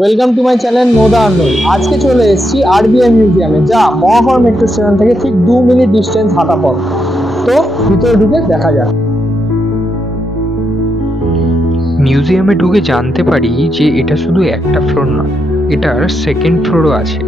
Welcome to my channel know the unknown. আজকে চলে এসেছি আরবিআই মিউজিয়ামে, যা মহাকর মেট্রো স্টেশন থেকে ঠিক 2 মিনিট ডিস্টেন্স হাঁটা পথ। তো ভিতরে ঢুকে দেখা যাক। মিউজিয়ামে ঢুকে জানতে পারি যে এটা শুধু একটা ফ্লোর না, এটার সেকেন্ড ফ্লোরও আছে।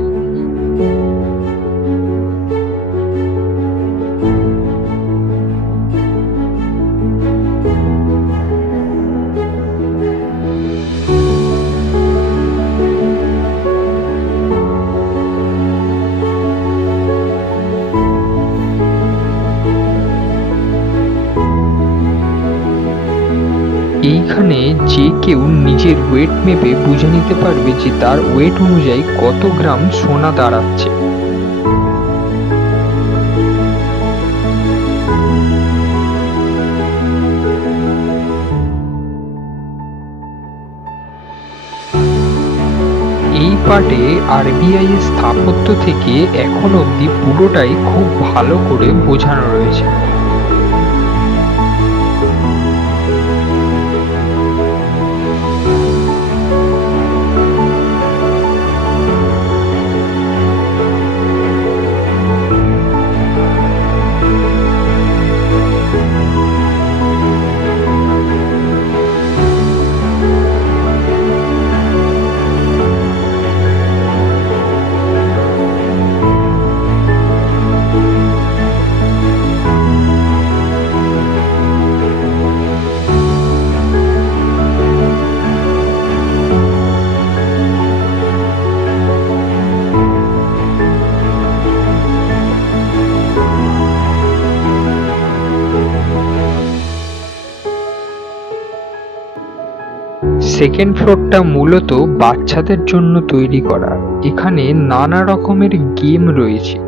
এইখানে যে কেউ নিজের ওয়েট মেপে বুঝে নিতে পারবে যে তার ওয়েট অনুযায়ী কত গ্রাম সোনা দাঁড়াচ্ছে। এই পার্টে আরবিআই এর স্থাপত্য থেকে এখন অবধি পুরোটাই খুব ভালো করে বোঝানো রয়েছে। সেকেন্ড ফ্লোরটা মূলত বাচ্চাদের জন্য তৈরি করা। এখানে নানা রকমের গেম রয়েছে।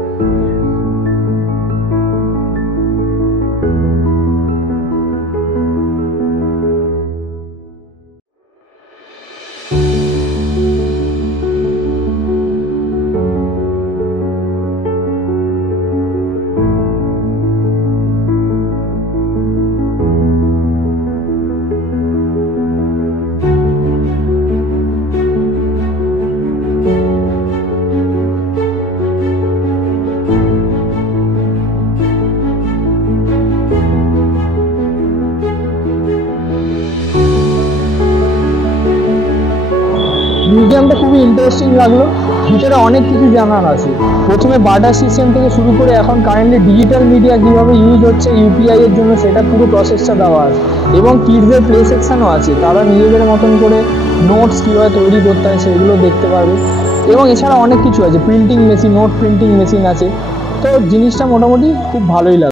মিউজিয়ামটা খুবই ইন্টারেস্টিং লাগলো। ভিতরে অনেক কিছু জানার আছে। প্রথমে বার্টার সিস্টেম থেকে শুরু করে এখন কারেন্টলি ডিজিটাল মিডিয়া কীভাবে ইউজ হচ্ছে ইউপিআই এর জন্য, সেটা পুরো প্রসেসটা দেওয়া আছে। এবং কিডসের প্লে সেকশনও আছে, তারা নিজেদের মতন করে নোটস কীভাবে তৈরি করতে হয় সেগুলো দেখতে পারবে। এবং এছাড়া অনেক কিছু আছে, printing machine, note printing machine আছে। তো জিনিসটা মোটামুটি খুব ভালোই লাগে।